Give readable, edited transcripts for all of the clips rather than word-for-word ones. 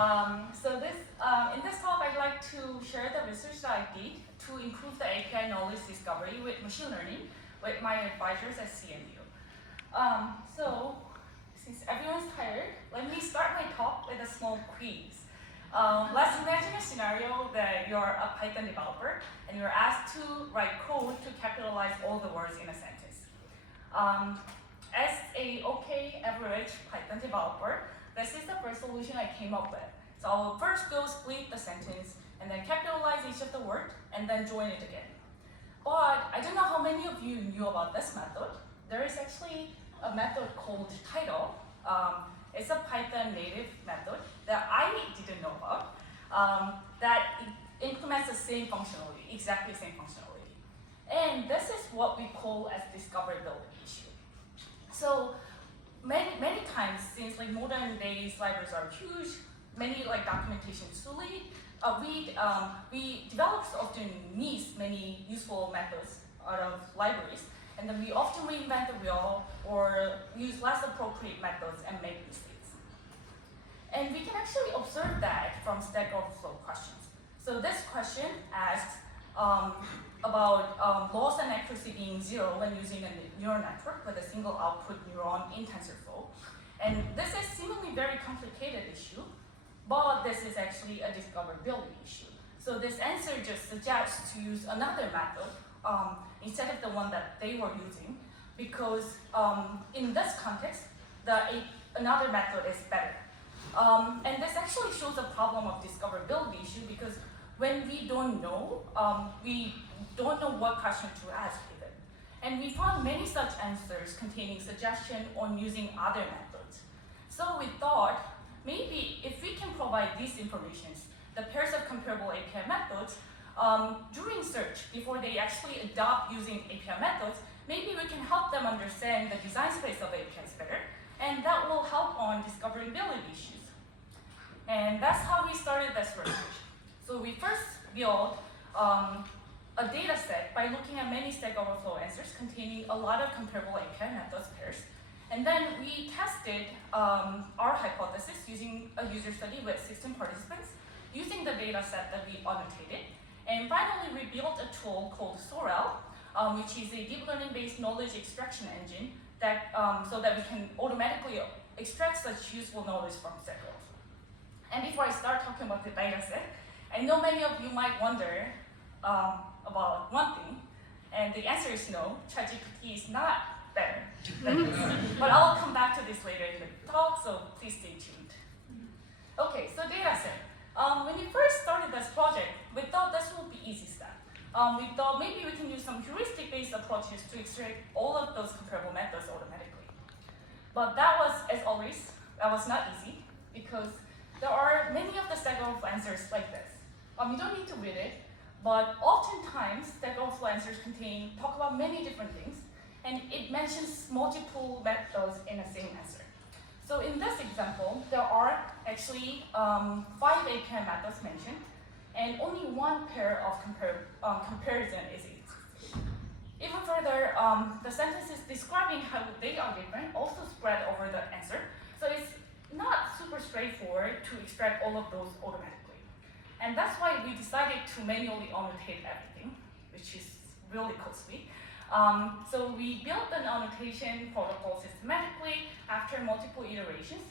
In this talk, I'd like to share the research that I did to improve the API knowledge discovery with machine learning with my advisors at CMU. Since everyone's tired, let me start my talk with a small quiz. Let's imagine a scenario that you're a Python developer and you're asked to write code to capitalize all the words in a sentence. As a okay average Python developer, this is the first solution I came up with. So I'll first go split the sentence and then capitalize each of the words and then join it again. But I don't know how many of you knew about this method. There is actually a method called title. It's a Python native method that I didn't know about that implements the same functionality, exactly the same functionality. And this is what we call as discoverability issue. So many times, since modern days libraries are huge, many documentation is too late, we developers often miss many useful methods out of libraries, and then we often reinvent the wheel or use less appropriate methods and make mistakes. And we can actually observe that from Stack Overflow questions. So this question asks about loss and accuracy being 0 when using a neural network with a single output neuron in TensorFlow. And this is seemingly very complicated issue, but this is actually a discoverability issue. So this answer just suggests to use another method instead of the one that they were using, because in this context, another method is better. And this actually shows a problem of discoverability issue, because when we don't know what question to ask even. And we found many such answers containing suggestion on using other methods. So we thought, maybe if we can provide these informations, the pairs of comparable API methods, during search, before they actually adopt using API methods, maybe we can help them understand the design space of APIs better, and that will help on discoverability issues. And that's how we started this research. So we first built a data set by looking at many Stack Overflow answers containing a lot of comparable API methods pairs. And then we tested our hypothesis using a user study with 16 participants using the data set that we annotated. And finally, we built a tool called Sorel, which is a deep learning-based knowledge extraction engine that, so that we can automatically extract such useful knowledge from Stack Overflow. And before I start talking about the data set, I know many of you might wonder about one thing, and the answer is no, ChatGPT is not better than this. But I'll come back to this later in the talk, so please stay tuned. Okay, so data set. When we first started this project, we thought this would be easy step. We thought maybe we can use some heuristic-based approaches to extract all of those comparable methods automatically. But that was, as always, that was not easy, because there are many of the Stack Overflow answers like this. You don't need to read it, but oftentimes Stack Overflow answers talk about many different things, and it mentions multiple methods in the same answer. So in this example, there are actually 5 API methods mentioned, and only one pair of comparison is existing. Even further, the sentences describing how they are different also spread over the answer, so it's not super straightforward to extract all of those automatically. And that's why we decided to manually annotate everything, which is really costly. So we built an annotation protocol systematically after multiple iterations.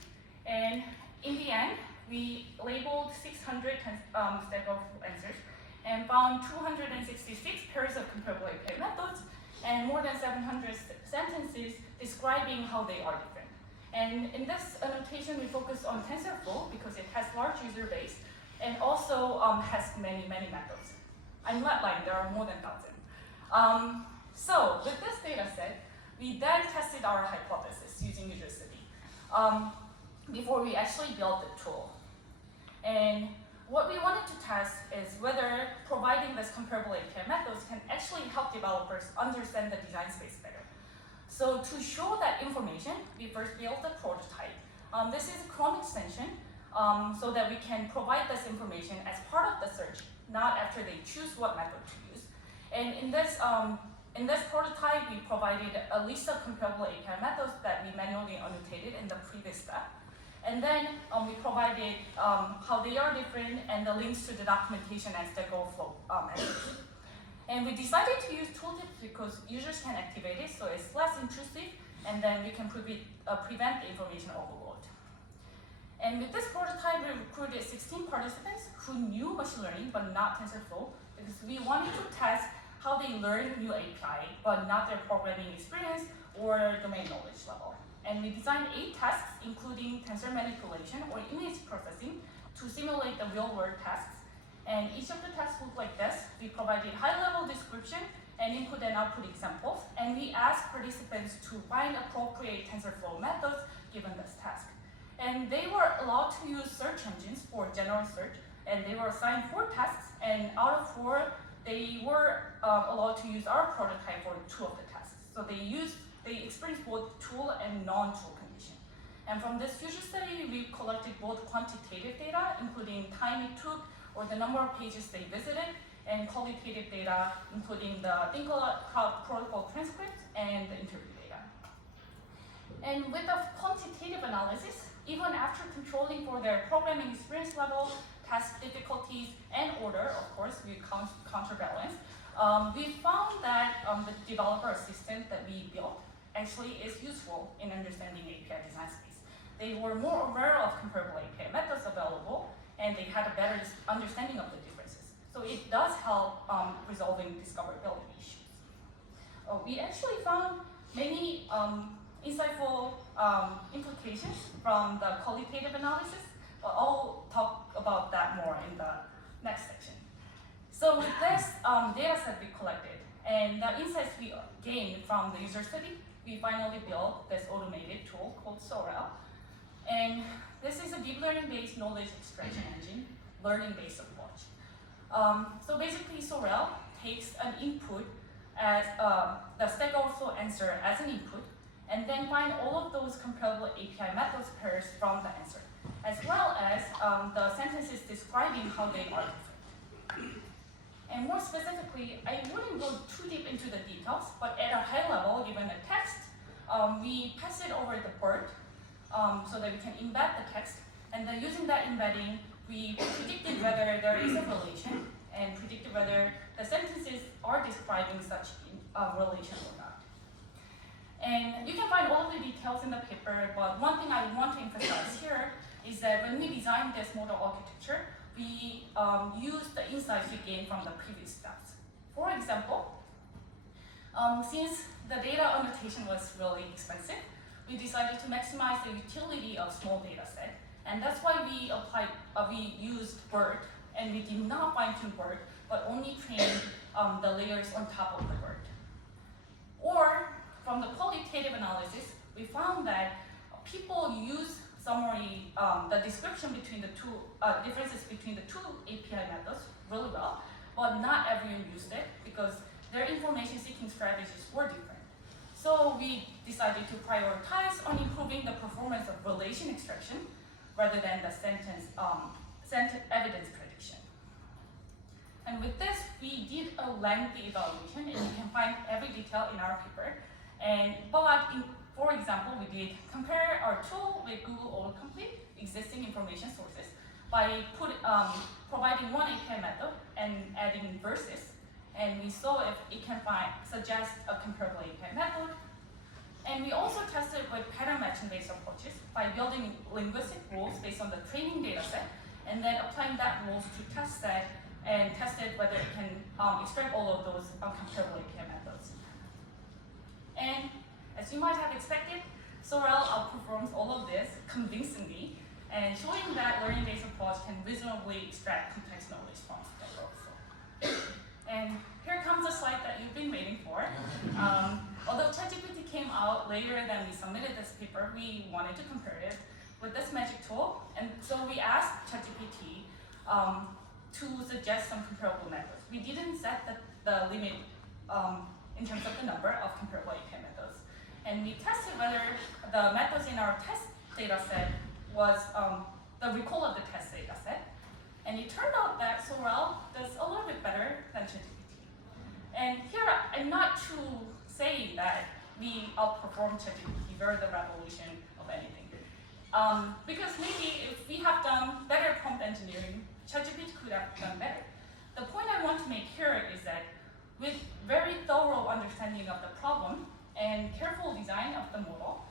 And in the end, we labeled 600 Stack Overflow answers and found 266 pairs of comparable API methods and more than 700 sentences describing how they are different. And in this annotation, we focus on TensorFlow because it has large user base and also has many methods. I'm not lying, there are more than 1,000. So with this data set, we then tested our hypothesis using user study before we actually built the tool. And what we wanted to test is whether providing this comparable API methods can actually help developers understand the design space better. So to show that information, we first built a prototype. This is a Chrome extension so that we can provide this information as part of the search, not after they choose what method to use. And in this prototype, we provided a list of comparable API methods that we manually annotated in the previous step. And then we provided how they are different and the links to the documentation and Stack Overflow application. And we decided to use tooltips because users can activate it, so it's less intrusive, and then we can prevent the information overload. And with this prototype, we recruited 16 participants who knew machine learning but not TensorFlow, because we wanted to test how they learn new API, but not their programming experience or domain knowledge level. And we designed 8 tasks, including tensor manipulation or image processing, to simulate the real-world tasks. And each of the tasks looked like this. We provided high-level description and input and output examples, and we asked participants to find appropriate TensorFlow methods given this task. And they were allowed to use search engines for general search, and they were assigned 4 tasks, and out of 4, they were allowed to use our prototype for 2 of the tasks. So they experienced both tool and non-tool condition. And from this user study, we collected both quantitative data, including time it took or the number of pages they visited, and qualitative data, including the Think Aloud protocol transcripts and the interview data. And with the quantitative analysis, even after controlling for their programming experience level, task difficulties, and order, of course, we counterbalance, we found that the developer assistant that we built actually is useful in understanding API design space. They were more aware of comparable API methods available, and they had a better understanding of the differences. So it does help resolving discoverability issues. We actually found many insightful implications from the qualitative analysis, but I'll talk about that more in the next section. So with this data set we collected and the insights we gained from the user study, we finally built this automated tool called Sorel. And this is a deep learning-based knowledge extraction engine, learning-based approach. So basically, Sorel takes an input as the Stack Overflow answer as an input, and then find all of those comparable API methods pairs from the answer, as well as the sentences describing how they are different. And more specifically, I wouldn't go too deep into the details, but at a high level, given a text, we pass it over the BERT so that we can embed the text, and then using that embedding, we predicted whether there is a relation and predicted whether the sentences are describing such relation or not. And you can find all of the details in the paper, but one thing I want to emphasize here is that when we designed this model architecture, we used the insights we gained from the previous steps. For example, since the data annotation was really expensive, we decided to maximize the utility of small data set, and that's why we used BERT, and we did not fine-tune BERT, but only trained the layers on top of the BERT. Or from the qualitative analysis, we found that people use summary, the description between the two differences between the 2 API methods really well, but not everyone used it because their information seeking strategies were different. So we decided to prioritize on improving the performance of relation extraction rather than the sentence evidence prediction. And with this, we did a lengthy evaluation, and you can find every detail in our paper. For example, we did compare our tool with Google Autocomplete existing information sources by providing one API method and adding verses, and we saw if it can suggest a comparable API method. And we also tested with pattern matching-based approaches by building linguistic rules based on the training data set, and then applying that rules to test set and tested whether it can extract all of those comparable API methods. And as you might have expected, Sorel outperforms all of this convincingly, and showing that learning-based approach can reasonably extract complex knowledge from Stack Overflow. And here comes a slide that you've been waiting for. Although ChatGPT came out later than we submitted this paper, we wanted to compare it with this magic tool, and so we asked ChatGPT to suggest some comparable methods. We didn't set the limit in terms of the number of comparable API methods. And we tested whether the methods in our test data set was the recall of the test data set. And it turned out that Sorel does a little bit better than ChatGPT. And here, I'm not to say that we outperformed ChatGPT, we're the revolution of anything. Because maybe if we have done better prompt engineering, ChatGPT could have done better. The point I want to make here is that with very thorough understanding of the problem and careful design of the model,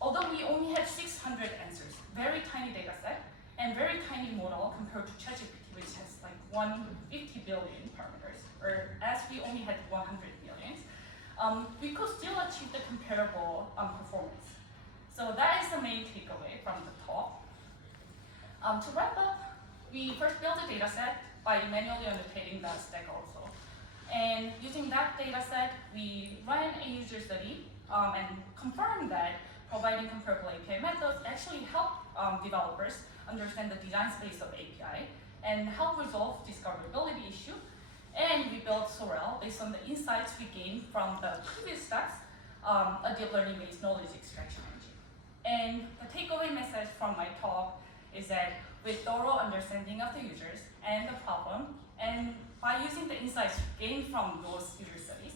although we only had 600 answers, very tiny data set, and very tiny model compared to ChatGPT, which has like 150 billion parameters, or as we only had 100 million, we could still achieve the comparable performance. So that is the main takeaway from the talk. To wrap up, we first built a data set by manually annotating the stack also. And using that data set, we ran a user study and confirmed that providing comparable API methods actually help developers understand the design space of API and help resolve discoverability issue. And we built Sorel based on the insights we gained from the previous steps, a deep learning-based knowledge extraction engine. And the takeaway message from my talk is that with thorough understanding of the users and the problem, and by using the insights gained from those user studies,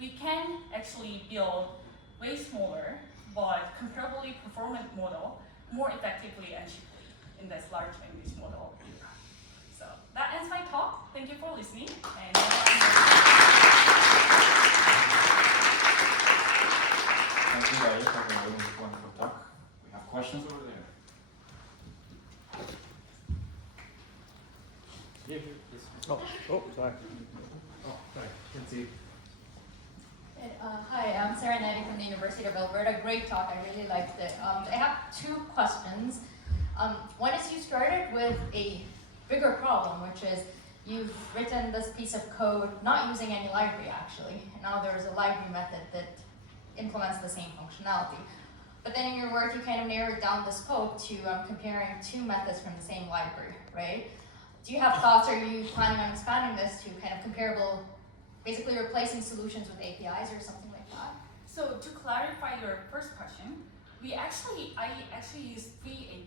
we can actually build way smaller but comparably performant model more effectively and cheaply in this large language model. So that ends my talk. Thank you for listening. And thank you guys for a very wonderful talk. We have questions over there. Yeah, please. Oh, sorry. Oh, sorry. Can see. Hi, I'm Sarah Nettie from the University of Alberta. Great talk, I really liked it. I have two questions. One is you started with a bigger problem, which is you've written this piece of code not using any library actually. And now there's a library method that implements the same functionality. But then in your work, you kind of narrowed down the scope to comparing two methods from the same library, right? Do you have thoughts, are you planning on expanding this to kind of comparable, basically replacing solutions with APIs or something like that? so to clarify your first question, I actually used three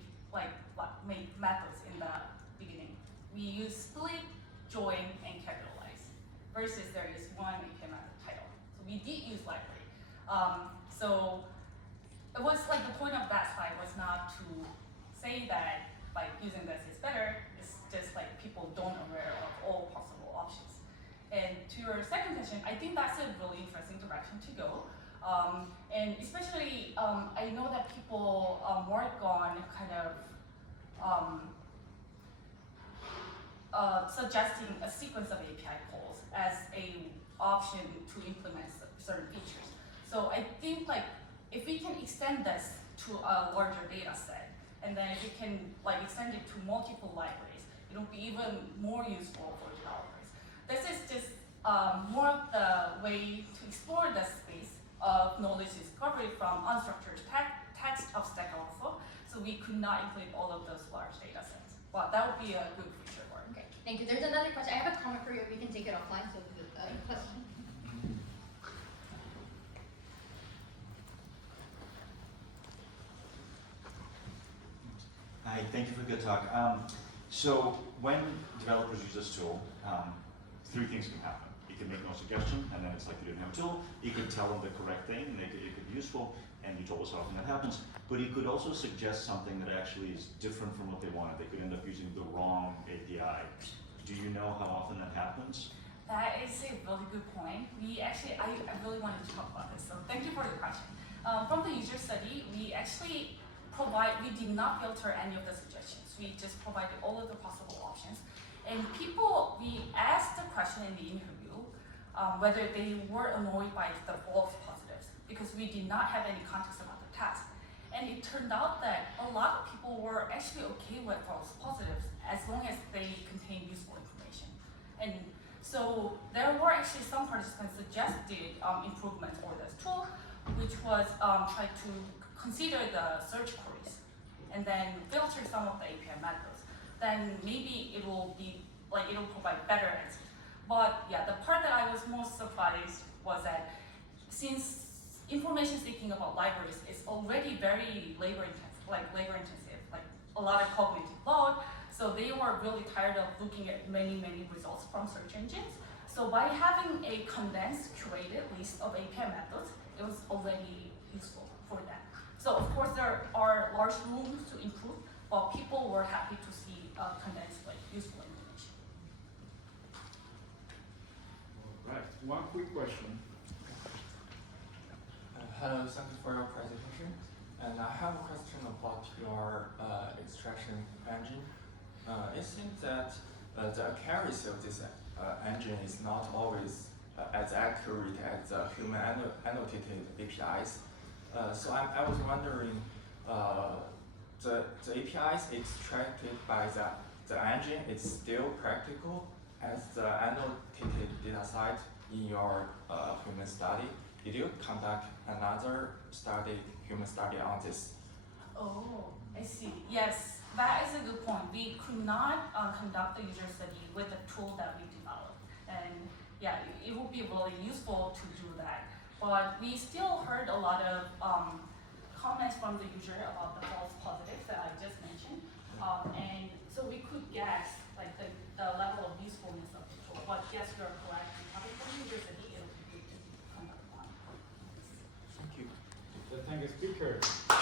methods in the beginning. We use split, join, and capitalize, versus there is one API method title. So we did use library. So it was like the point of that slide was not to say that like using this is better. It's just like people don't aware of all possible options. And to your second question, I think that's a really interesting direction to go. And especially, I know that people work on kind of suggesting a sequence of API calls as a option to implement certain features. So I think like if we can extend this to a larger data set, and then if we can like extend it to multiple libraries, it'll be even more useful for developers. This is just more of the way to explore the space of knowledge discovery from unstructured text of Stack Overflow. So we could not include all of those large data sets. But that would be a good feature for it. Okay, thank you. There's another question. I have a comment for you. We can take it offline. So question. Hi, thank you for the good talk. So when developers use this tool, three things can happen. You can make no suggestion, and then it's like you didn't have a tool. You could tell them the correct thing, and it could be useful, and you told us how often that happens. But you could also suggest something that actually is different from what they wanted. They could end up using the wrong API. Do you know how often that happens? That is a really good point. I really wanted to talk about this, so thank you for the question. From the user study, we did not filter any of the suggestions. We just provided all of the possible options. And we asked the question in the interview, whether they were annoyed by the false positives, because we did not have any context about the task. And it turned out that a lot of people were actually okay with false positives as long as they contain useful information. And so there were actually some participants suggested improvements for this tool, which was try to consider the search queries and then filter some of the API methods. Then maybe it'll provide better answers. But yeah, the part that I was most surprised was that since information seeking about libraries is already very labor intensive, like a lot of cognitive load, so they were really tired of looking at many results from search engines. So by having a condensed, curated list of API methods, it was already useful for them. So of course there are course rooms to improve, but people were happy to see condensed, like, useful information. All right, one quick question. Hello, thank you for your presentation. And I have a question about your extraction engine. It seems that the accuracy of this engine is not always as accurate as the human annotated APIs. So I was wondering, the APIs extracted by the engine is still practical as the annotated data set in your human study. Did you conduct another human study on this? Oh, I see. Yes, that is a good point. We could not conduct a user study with the tool that we developed. And yeah, it would be really useful to do that. But we still heard a lot of comments from the user about the false positives that I just mentioned. And so we could guess like the level of usefulness of the tool. But yes, you're correct. Having the user study, it would be good to conduct one. Thank you. Thank you, speaker.